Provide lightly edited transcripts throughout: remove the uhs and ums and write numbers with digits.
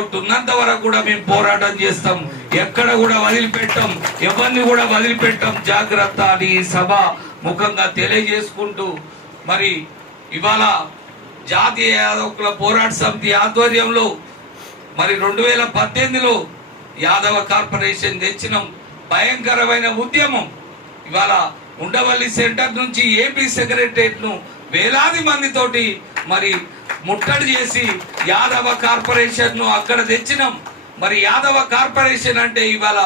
ఉన్నంత వరకు కూడా మేము పోరాటం చేస్తాం, ఎక్కడ కూడా వదిలిపెట్టాం, ఎవరిని కూడా వదిలిపెట్టాం. జాగ్రత్త అని సభ ముఖంగా తెలియజేసుకుంటూ మరి ఇవాళ జాతీయ యాదవ పోరాట సమితి ఆధ్వర్యంలో మరి 2018లో యాదవ కార్పొరేషన్ తెచ్చినాం. భయంకరమైన ఉద్యమం. ఇవాళ ఉండవల్లి సెంటర్ నుంచి ఏపీ సెక్రటరియట్ ను వేలాది మందితోటి మరి ముట్టడి చేసి యాదవ కార్పొరేషన్ ను అక్కడ తెచ్చినాం. మరి యాదవ కార్పొరేషన్ అంటే ఇవాళ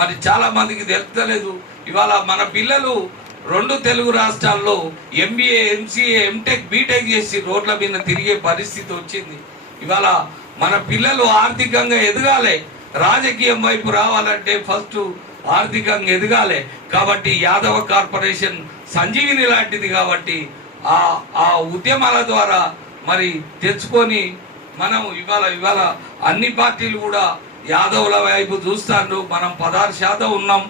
మరి చాలా మందికి తెలుస్తలేదు. ఇవాళ మన పిల్లలు 2 తెలుగు రాష్ట్రాల్లో ఎంబీఏ, ఎంసీఏ, ఎంటెక్, బీటెక్ చేసి రోడ్ల మీద తిరిగే పరిస్థితి వచ్చింది. ఇవాళ మన పిల్లలు ఆర్థికంగా ఎదగాలి, రాజకీయం వైపు రావాలంటే ఫస్ట్ ఆర్థికంగా ఎదగాలి. కాబట్టి యాదవ కార్పొరేషన్ సంజీవిని లాంటిది. కాబట్టి ఆ ఉద్యమాల ద్వారా మరి తెచ్చుకొని మనం ఇవాళ అన్ని పార్టీలు కూడా యాదవుల వైపు చూస్తాను. మనం 16% ఉన్నాం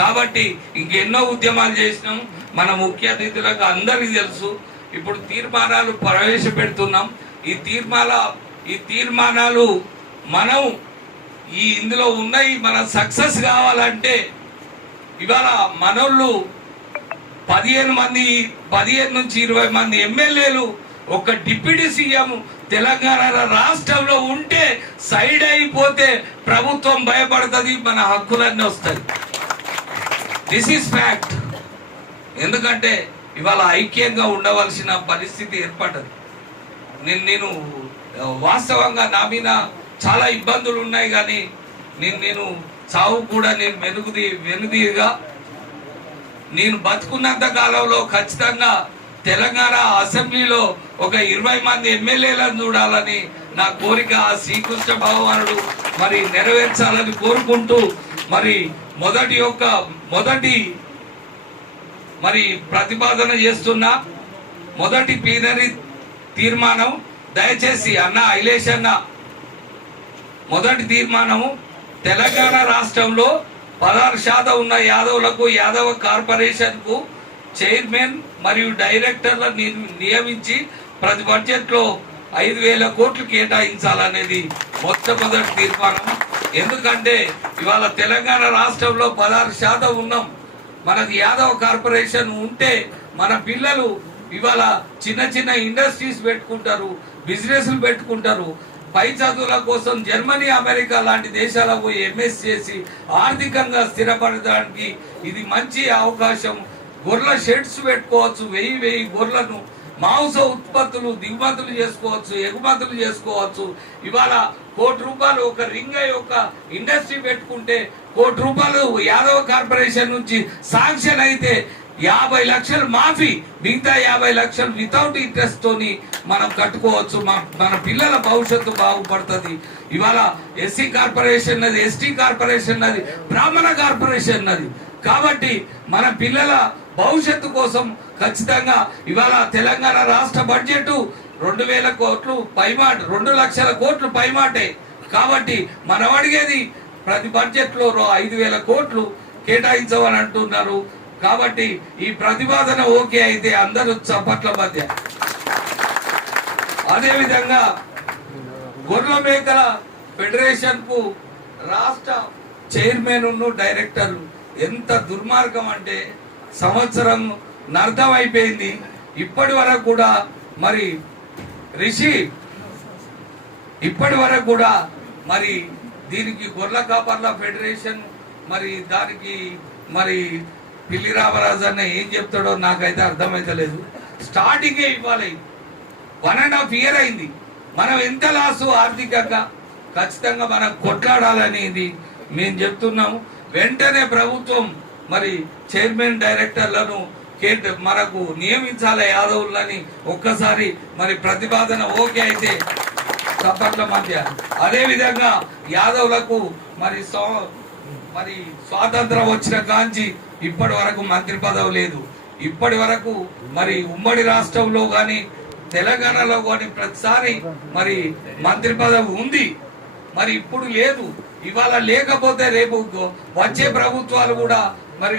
కాబట్టి ఇంకెన్నో ఉద్యమాలు చేసినాం. మన ముఖ్య అతిథులకు అందరికీ తెలుసు. ఇప్పుడు తీర్మానాలు ప్రవేశపెడుతున్నాం. ఈ తీర్మానాలు మనం ఇందులో ఉన్నాయి. మన సక్సెస్ కావాలంటే ఇవాళ మనోళ్ళు 15 నుంచి 20 మంది ఎమ్మెల్యేలు, ఒక డిప్యూటీ సీఎం తెలంగాణ రాష్ట్రంలో ఉంటే సైడ్ అయిపోతే ప్రభుత్వం భయపడుతుంది, మన హక్కులన్నీ వస్తాయి. This is fact. ఎందుకంటే ఇవాళ ఐక్యంగా ఉండవలసిన పరిస్థితి ఏర్పడ్డది. నేను వాస్తవంగా నా మీద చాలా ఇబ్బందులు ఉన్నాయి, కానీ నేను చావు కూడా నేను వెనుదీగా నేను బతుకున్నంత కాలంలో ఖచ్చితంగా తెలంగాణ అసెంబ్లీలో ఒక 20 మంది ఎమ్మెల్యేలను చూడాలని నా కోరిక. ఆ శ్రీకృష్ణ భగవానుడు మరి నెరవేర్చాలని కోరుకుంటూ మరి మొదటి మరి ప్రతిపాదన చేస్తున్నా. మొదటి ప్లీనరీ తీర్మానం దయచేసి అన్న ఐలేష్ అన్న, మొదటి తీర్మానము తెలంగాణ రాష్ట్రంలో 16% ఉన్న యాదవులకు యాదవ కార్పొరేషన్ కు చైర్మన్ మరియు డైరెక్టర్లను నియమించి ప్రతి బడ్జెట్ లో 5,000 కోట్లు కేటాయించాలనేది మొట్టమొదటి తీర్మానం. ఎందుకంటే ఇవాళ తెలంగాణ రాష్ట్రంలో 16% ఉన్నాం. మనకి యాదవ కార్పొరేషన్ ఉంటే మన పిల్లలు ఇవాళ చిన్న ఇండస్ట్రీస్ పెట్టుకుంటారు, బిజినెస్లు పెట్టుకుంటారు. పై చదువుల కోసం జర్మనీ, అమెరికా లాంటి దేశాలకు పోయి ఎంఎస్ చేసి ఆర్థికంగా స్థిరపడడానికి ఇది మంచి అవకాశం. గొర్రెల షెడ్స్ పెట్టుకోవచ్చు, 1000 గొర్రెలను మాంస ఉత్పత్తులు దిగుమతులు చేసుకోవచ్చు, ఎగుమతులు చేసుకోవచ్చు. ఇవాళ ₹1,00,00,000 ఒక రింగ్ ఒక ఇండస్ట్రీ పెట్టుకుంటే ₹1,00,00,000 యాదవ కార్పొరేషన్ నుంచి శాంక్షన్ అయితే 50 లక్షలు మాఫీ, మిగతా 50 లక్షలు వితౌట్ ఇంట్రెస్ట్ తోని మనం కట్టుకోవచ్చు. మన పిల్లల భవిష్యత్తు బాగుపడుతుంది. ఇవాళ ఎస్సీ కార్పొరేషన్ నది, ఎస్టీ కార్పొరేషన్ నది, బ్రాహ్మణ కార్పొరేషన్ నది. కాబట్టి మన పిల్లల భవిష్యత్తు కోసం ఖచ్చితంగా ఇవాళ తెలంగాణ రాష్ట్ర బడ్జెట్ 2,000 కోట్లు పైమాట, 2 లక్షల కోట్లు పైమాటే. కాబట్టి మనం అడిగేది ప్రతి బడ్జెట్ లో 5,000 కోట్లు కేటాయించమని అంటున్నారు. కాబట్టి ఈ ప్రతిపాదన ఓకే అయితే అందరూ చప్పట్ల మధ్య. అదేవిధంగా గొర్రెల మేకల ఫెడరేషన్ కు రాష్ట్ర చైర్మన్ డైరెక్టర్లు ఎంత దుర్మార్గం అంటే సంవత్సరం నర్థం అయిపోయింది. ఇప్పటి వరకు కూడా మరి మరి దీనికి గొర్రెల కాపర్ల ఫెడరేషన్ మరి దానికి మరి పిల్లి రామరాజు అన్న ఏం చెప్తాడో నాకైతే అర్థమైతలేదు. స్టార్టింగే ఇవ్వాలి. 1.5 year అయింది. మనం ఎంత లాసు ఆర్థికంగా ఖచ్చితంగా మనం కొట్లాడాలనేది మేము చెప్తున్నాము. వెంటనే ప్రభుత్వం మరి చైర్మన్ డైరెక్టర్లను మనకు నియమించాలి యాదవులని ఒక్కసారి మరి ప్రతిపాదన ఓకే అయితే చప్పట్ల మధ్య. అదే విధంగా యాదవులకు మరి స్వాతంత్రం వచ్చిన కాంచి ఇప్పటి వరకు మంత్రి పదవి లేదు. ఇప్పటి వరకు మరి ఉమ్మడి రాష్ట్రంలో గాని తెలంగాణలో కానీ ప్రతిసారి మరి మంత్రి పదవి ఉంది, మరి ఇప్పుడు లేదు. ఇవాళ లేకపోతే రేపు వచ్చే ప్రభుత్వాలు కూడా మరి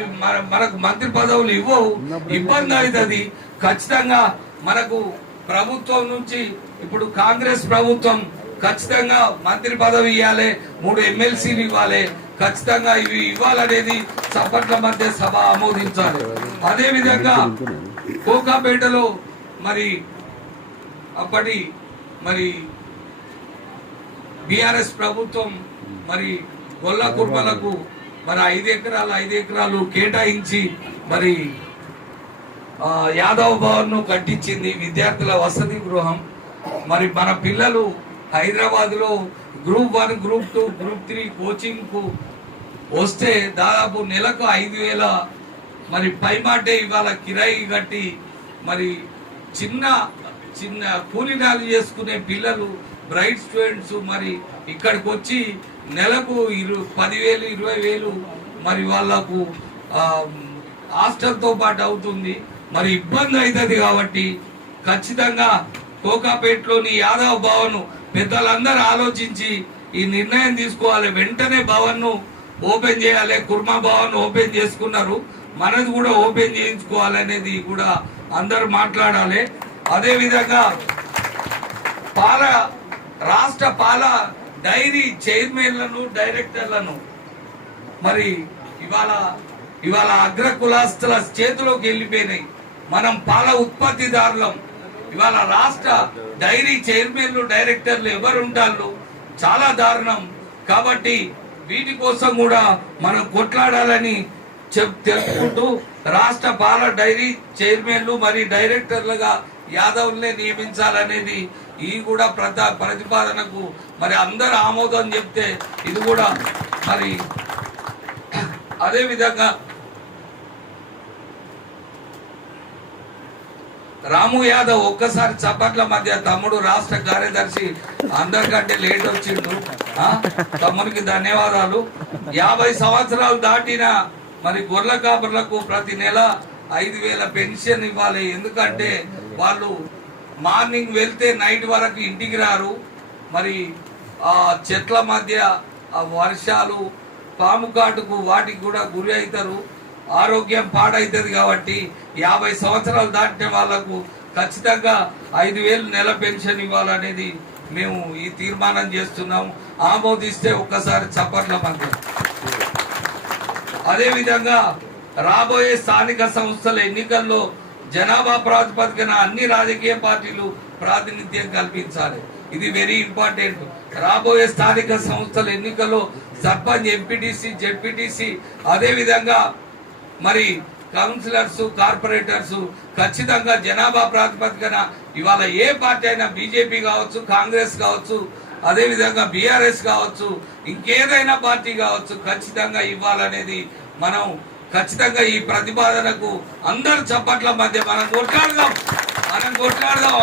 మనకు మంత్రి పదవులు ఇవ్వవు, ఇబ్బంది అవుతుంది. ఖచ్చితంగా మనకు ప్రభుత్వం నుంచి ఇప్పుడు కాంగ్రెస్ ప్రభుత్వం ఖచ్చితంగా మంత్రి పదవి ఇవ్వాలి, 3 ఎమ్మెల్సీలు ఇవ్వాలి, ఖచ్చితంగా ఇవి ఇవ్వాలనేది చప్పట్ల మధ్య సభ ఆమోదించాలి. అదే విధంగా కోకాపేటలో మరి అప్పటి మరి బిఆర్ఎస్ ప్రభుత్వం మరి గొల్ల కుర్మలకు మరి 5 ఎకరాలు కేటాయించి మరి యాదవ్ భవన్ ను కట్టించింది, విద్యార్థుల వసతి గృహం. మరి మన పిల్లలు హైదరాబాద్ లో గ్రూప్ 1, గ్రూప్ 2, గ్రూప్ 3 కోచింగ్ కు వస్తే దాదాపు నెలకు 5,000 మరి పైమాటే ఇవాళ కిరాయి కట్టి మరి చిన్న చిన్న కూలీనాలు చేసుకునే పిల్లలు బ్రైట్ స్టూడెంట్స్ మరి ఇక్కడికి వచ్చి నెలకు 10,000, 20,000 మరి వాళ్ళకు హాస్టల్తో పాటు అవుతుంది. మరి ఇబ్బంది అవుతుంది కాబట్టి ఖచ్చితంగా కోకాపేటలోని యాదవ్ భవన్ పెద్దలందరూ ఆలోచించి ఈ నిర్ణయం తీసుకోవాలి. వెంటనే భవన్ ను ఓపెన్ చేయాలి. కుర్మా భవన్ ఓపెన్ చేసుకున్నారు, మనది కూడా ఓపెన్ చేయించుకోవాలనేది కూడా అందరూ మాట్లాడాలి. అదే విధంగా రాష్ట్ర పాల డైరీ చైర్మన్లను, డైరెక్టర్లను మరి ఇవాళ అగ్ర కులాస్తుల చేతిలోకి వెళ్ళిపోయినాయి. మనం పాల ఉత్పత్తిదారులం. ఇవాళ రాష్ట్ర డైరీ చైర్మన్లు, డైరెక్టర్లు ఎవరు ఉంటారు, చాలా దారుణం. కాబట్టి వీటి కోసం కూడా మనం కొట్లాడాలని తెలుసుకుంటూ రాష్ట్ర పాల డైరీ చైర్మన్లు మరి డైరెక్టర్లుగా యాదవ్లే నియమించాలనేది ఈ కూడా ప్రతిపాదనకు మరి అందరు ఆమోదం చెప్తే ఇది కూడా మరి అదే విధంగా రాము యాదవ్ ఒక్కసారి చప్పట్ల మధ్య తమ్ముడు రాష్ట్ర కార్యదర్శి అందరికంటే లేట్ వచ్చిండు, తమ్మునికి ధన్యవాదాలు. 50 సంవత్సరాలు దాటిన మరి గొర్రెల కాపర్లకు ప్రతి నెల 5,000 పెన్షన్ ఇవ్వాలి. ఎందుకంటే వాళ్ళు మార్నింగ్ వెళ్తే నైట్ వరకు ఇంటికి రారు. మరి ఆ చెట్ల మధ్య ఆ వర్షాలు, పాము కాటుకు వాటికి కూడా గురి అవుతారు, ఆరోగ్యం పాడవుతుంది. కాబట్టి 50 సంవత్సరాలు దాటిన వాళ్లకు ఖచ్చితంగా 5,000 నెల పెన్షన్ ఇవ్వాలనేది మేము ఈ తీర్మానం చేస్తున్నాం. ఆమోదిస్తే ఒక్కసారి చప్పట్ల మధ్య. అదే విధంగా రాబోయే స్థానిక సంస్థల ఎన్నికల్లో జనాభా ప్రాతిపదికన అన్ని రాజకీయ పార్టీలు ప్రాతినిధ్యం కల్పించాలి. ఇది వెరీ ఇంపార్టెంట్. రాబోయే స్థానిక సంస్థల ఎన్నికల్లో సర్పంచ్, ఎంపీటీసీ, జెడ్పీటీసీ అదే విధంగా మరి కౌన్సిలర్స్, కార్పొరేటర్స్ ఖచ్చితంగా జనాభా ప్రాతిపదికన ఇవాళ ఏ పార్టీ అయినా బీజేపీ కావచ్చు, కాంగ్రెస్ కావచ్చు, అదే విధంగా బీఆర్ఎస్ కావచ్చు, ఇంకేదైనా పార్టీ కావచ్చు, ఖచ్చితంగా ఇవ్వాలనేది మనం ఖచ్చితంగా ఈ ప్రతిపాదనకు అందరు చప్పట్ల మధ్య మనం కొట్లాడదాం.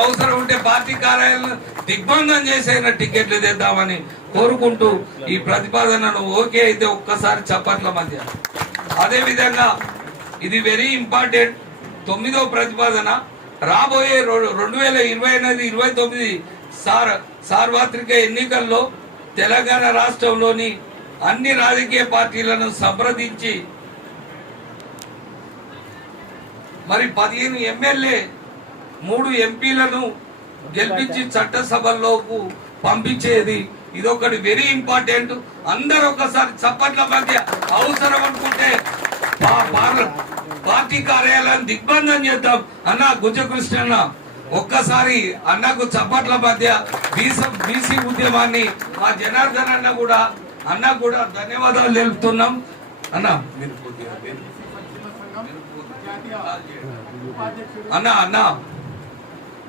అవసరం ఉంటే పార్టీ కార్యాలయాలను దిగ్బంధం చేసైనా టికెట్లు తెద్దామని కోరుకుంటూ ఈ ప్రతిపాదనను ఓకే అయితే ఒక్కసారి చప్పట్ల మధ్య. అదే విధంగా ఇది వెరీ ఇంపార్టెంట్ 9వ ప్రతిపాదన. రాబోయే 2029 సార్వత్రిక ఎన్నికల్లో తెలంగాణ రాష్ట్రంలోని అన్ని రాజకీయ పార్టీలను సంప్రదించి మరి 15 ఎమ్మెల్యే 3 ఎంపీలను గెలిపించి చట్టసభల్లోకి పంపించేది. ఇదొకటి వెరీ ఇంపార్టెంట్. అందరూ ఒకసారి చప్పట్ల మధ్య అవసరం అనుకుంటే పార్టీ కార్యాలయాన్ని దిగ్బంధం చేద్దాం. అన్న గుజ్జకృష్ణ ఒక్కసారి అన్నకు చప్పట్ల మధ్య బీసీ ఉద్యమాన్ని మా జనార్దన్ అన్న కూడా ధన్యవాదాలు తెలుపుతున్నాం. అన్న అన్న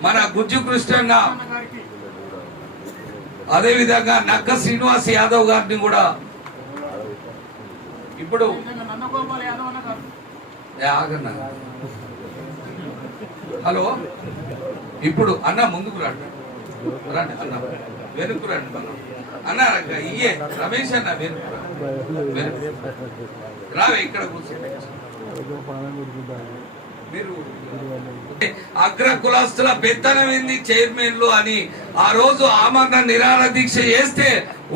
మన గుజ్జు కృష్ణ, అదే విధంగా నక్క శ్రీనివాస్ యాదవ్ గారిని కూడా ఇప్పుడు హలో ఇప్పుడు అన్న ముందుకు రండి అన్న, వెనుక్కు రండి. మనం అన్న ఇయ్యే రమేష్ అన్న వెనుక్కు రావే, ఇక్కడ కూర్చోండి. మీరు అగ్ర కులస్తుల పెత్తనం ఏంది చైర్మన్లు అని ఆ రోజు ఆమరణ నిరాహార దీక్ష చేస్తే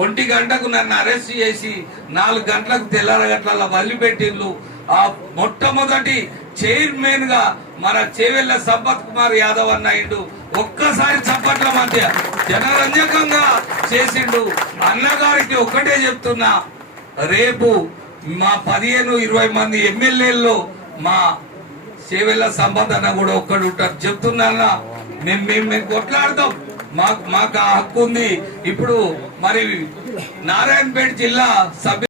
1 గంటకు నన్ను అరెస్ట్ చేసి 4 గంటలకు తెల్లార గంటల వల్లి పెట్టిండ్లు. ఆ మొట్టమొదటి చైర్మన్ గా మన చేవెళ్ళ సంపత్ కుమార్ యాదవ్ అన్న అయిండు. ఒక్కసారి చప్పట్ల మధ్య జనరంజకంగా చేసిండు. అన్నగారికి ఒక్కటే చెప్తున్నా, రేపు మా 15-20 మంది ఎమ్మెల్యేల్లో మా చేవెళ్ళ సంపత్ అన్న కూడా ఒక్కడు ఉంటారు. చెప్తున్నా మేము కొట్లాడతాం, మాకు ఆ హక్కు ఉంది. ఇప్పుడు మరి నారాయణపేట జిల్లా సభ్యు